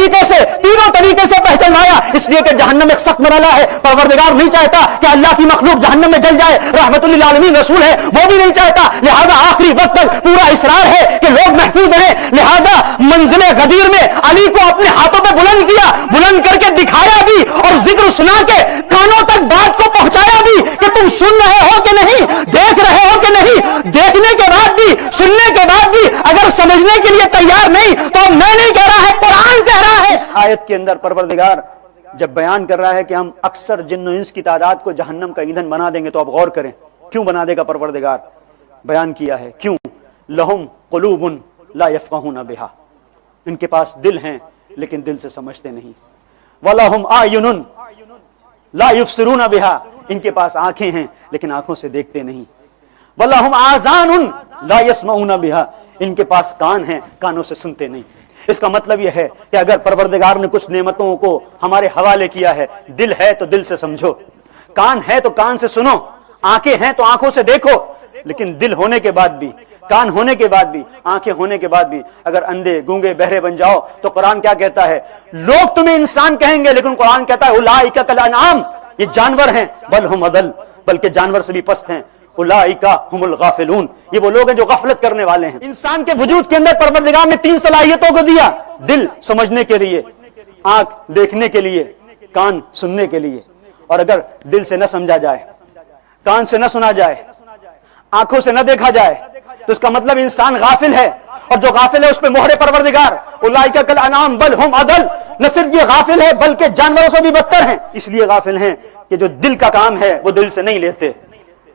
طریقے سے پہچنوایا، اس لیے کہ جہنم ایک سخت مرحلہ ہے۔ پروردگار نہیں چاہتا کہ اللہ کی مخلوق جہنم میں جل جائے، رحمت للعالمین رسول ہے وہ بھی نہیں چاہتا، لہذا آخری وقت تک پورا اصرار ہے کہ لوگ محفوظ رہیں۔ لہذا منزل غدیر میں علی کو اپنے ہاتھوں پہ بلند کیا، بلند کر کے دکھایا بھی، اور ذکر سنا کے کانوں تک بات کو پہنچایا بھی کہ تم سن رہے ہو کہ نہیں، دیکھ رہے ہو کہ نہیں۔ دیکھنے کے بعد بھی، سننے کے بعد بھی اگر سمجھنے کے لیے تیار نہیں تو میں نہیں کہہ رہا ہے، قرآن کہہ رہا ہے۔ اس آیت کے اندر پروردگار جب بیان کر رہا ہے کہ ہم اکثر جن و انس کی تعداد کو جہنم کا ایندھن بنا دیں گے، تو آپ غور کریں کیوں بنا دے گا پروردگار؟ بیان کیا ہے کیوں۔ لہم قلوب لا یفقہون بہا، ان کے پاس دل ہیں لیکن دل سے سمجھتے نہیں۔ وَلَهُمْ أَعْيُنٌ لَا يُبْصِرُونَ بِهَا، ان کے پاس آنکھیں ہیں لیکن آنکھوں سے دیکھتے نہیں۔ وَلَهُمْ آذَانٌ لَا يَسْمَعُونَ بِهَا، ان کے پاس کان ہیں، کانوں سے سنتے نہیں۔ اس کا مطلب یہ ہے کہ اگر پروردگار نے کچھ نعمتوں کو ہمارے حوالے کیا ہے، دل ہے تو دل سے سمجھو، کان ہے تو کان سے سنو، آنکھیں ہیں تو آنکھوں سے دیکھو، لیکن دل ہونے کے بعد بھی، کان ہونے کے بعد بھی، آنکھیں ہونے کے بعد بھی اگر اندھے گونگے بہرے بن جاؤ تو قرآن کیا کہتا ہے؟ لوگ تمہیں انسان کہیں گے لیکن قرآن کہتا ہے اولئک کالانعام، یہ جانور ہیں، بل ہم اضل، بلکہ جانور سے بھی پست ہیں، اولئک هم الغافلون، یہ وہ لوگ ہیں جو غفلت کرنے والے ہیں۔ انسان کے وجود کے اندر پروردگار نے 3 صلاحیتوں کو دیا، دل سمجھنے کے لیے، آنکھ دیکھنے کے لیے، کان سننے کے لیے۔ اور اگر دل سے نہ سمجھا جائے، کان سے نہ سنا جائے، آنکھوں سے نہ دیکھا جائے تو اس کا مطلب انسان غافل ہے، اور جو غافل ہے اس پہ مہر پروردگار اولئک کالانعام بل ہم اضل، نہ صرف یہ غافل ہے بلکہ جانوروں سے بھی بدتر ہیں۔ اس لیے غافل ہیں کہ جو دل کا کام ہے وہ دل سے نہیں لیتے،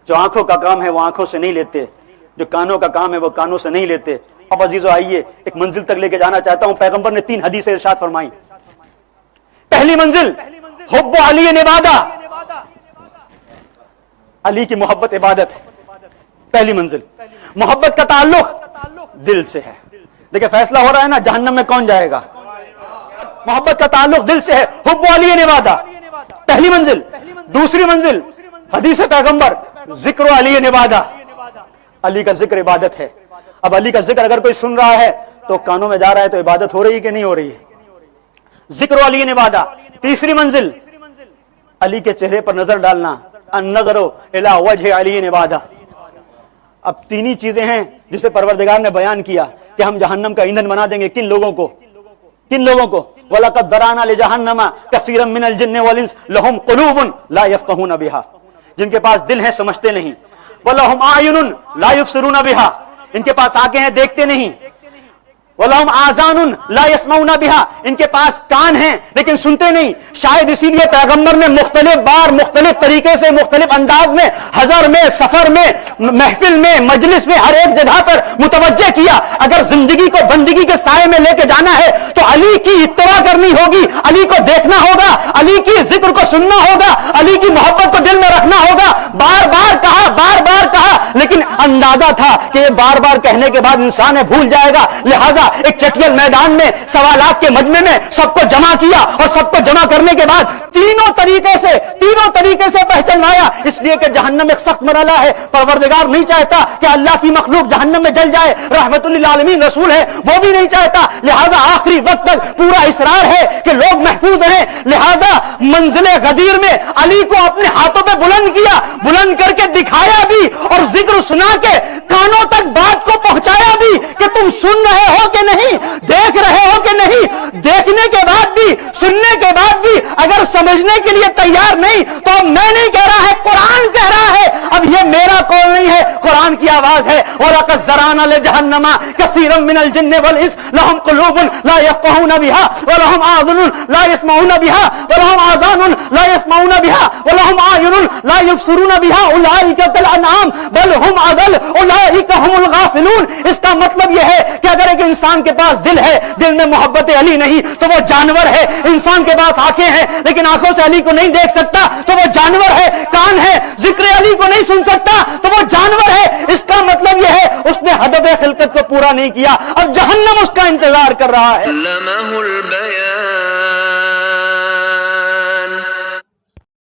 جو آنکھوں کا کام ہے وہ آنکھوں سے نہیں لیتے، جو کانوں کا کام ہے وہ کانوں سے نہیں لیتے۔ اب عزیزو آئیے ایک منزل تک لے کے جانا چاہتا ہوں۔ پیغمبر نے 3 حدیثیں ارشاد فرمائی۔ پہلی منزل حب علی عبادہ، علی کی محبت عبادت ہے۔ پہلی منزل محبت کا تعلق دل سے ہے۔ دیکھیں فیصلہ ہو رہا ہے نا، جہنم میں کون جائے گا؟ محبت کا تعلق دل سے ہے، حب علی عبادہ پہلی منزل۔ دوسری منزل حدیث پیغمبر ذکر علی عبادہ، علی کا ذکر عبادت ہے۔ اب علی کا ذکر اگر کوئی سن رہا ہے تو کانوں میں جا رہا ہے تو عبادت ہو رہی ہے کہ نہیں ہو رہی ہے؟ ذکر علی عبادہ۔ تیسری منزل علی کے چہرے پر نظر ڈالنا، النظر الی وجہ علی عبادہ۔ اب 3 ہی چیزیں ہیں جسے پروردگار نے بیان کیا کہ ہم جہنم کا ایندھن بنا دیں گے۔ کن لوگوں کو؟ کن لوگوں کو؟ وَلَقَدْ ذَرَأْنَا لِجَهَنَّمَ كَثِيرًا مِنَ الْجِنِّ وَالْإِنسِ لَهُمْ قُلُوبٌ لَا يَفْقَهُونَ بِهَا، جن کے پاس دل ہے سمجھتے نہیں۔ وَلَهُمْ أَعْيُنٌ لَا يُبْصِرُونَ بِهَا، ان کے پاس آنکھیں ہیں دیکھتے نہیں۔ وَلَهُمْ آذَانٌ لَا يَسْمَعُونَ بِهَا، ان کے پاس کان ہیں لیکن سنتے نہیں۔ شاید اسی لیے پیغمبر نے مختلف بار مختلف طریقے سے مختلف انداز میں حضر میں، سفر میں، محفل میں، مجلس میں، ہر ایک جگہ پر متوجہ کیا اگر زندگی کو بندگی کے سائے میں لے کے جانا ہے تو علی کی اتباع کرنی ہوگی، علی کو دیکھنا ہوگا، علی کی ذکر کو سننا ہوگا، علی کی محبت کو دل میں رکھنا ہوگا۔ بار بار کہا، بار بار کہا، لیکن اندازہ تھا کہ یہ بار بار کہنے کے بعد انسان بھول جائے گا، لہذا ایک چٹیل میدان میں سوالات کے مجمع میں سب کو جمع کیا، اور سب کو جمع کرنے کے بعد تینوں طریقے سے پہچنوایا، اس لیے کہ جہنم ایک سخت مرحلہ ہے۔ پروردگار نہیں چاہتا کہ اللہ کی مخلوق جہنم میں جل جائے، رحمت للعالمین رسول ہے وہ بھی نہیں چاہتا، لہذا آخری وقت تک پورا اصرار ہے کہ لوگ محفوظ رہیں۔ لہذا منزل غدیر میں علی کو اپنے ہاتھوں پہ بلند کیا، بلند کر کے دکھایا بھی، اور ذکر سنا کے کانوں تک بات کو پہنچایا بھی کہ تم سن رہے ہو کہ نہیں، دیکھ رہے ہو کہ نہیں۔ دیکھنے کے بعد بھی، سننے کے بعد بھی اگر سمجھنے کے لیے تیار نہیں تو میں نہیں کہہ رہا ہے، قرآن کہہ رہا ہے۔ اب یہ میرا قول نہیں ہے، قرآن کی آواز ہے۔ وَلَقَدْ ذَرَأْنَا لِجَهَنَّمَ كَثِيرًا مِنَ الْجِنِّ وَالْإِنسِ لَهُمْ قُلُوبٌ لَا يَفْقَهُونَ بِهَا وَلَهُمْ آذَانٌ لَا يَسْمَعُونَ بِهَا وَلَهُمْ آذَانٌ لَا يَسْمَعُونَ بِهَا وَلَهُمْ أَعْيُنٌ لَا يُبْصِرُونَ بِهَا أُولَئِكَ كَالْأَنْعَامِ بَلْ هُمْ أَضَلُّ أُولَئِكَ هُمُ الْغَافِلُونَ۔ اس کا مطلب یہ ہے کہ اگر ایک انسان کے پاس دل ہے، دل میں محبت علی نہیں تو وہ جانور ہے۔ انسان کے پاس آنکھیں ہیں لیکن آنکھوں سے علی کو نہیں دیکھ سکتا تو وہ جانور ہے۔ کان ہے، ذکر علی کو نہیں سن سکتا تو وہ جانور ہے۔ اس کا مطلب یہ ہے اس نے ہدف خلقت کو پورا نہیں کیا، اب جہنم اس کا انتظار کر رہا ہے۔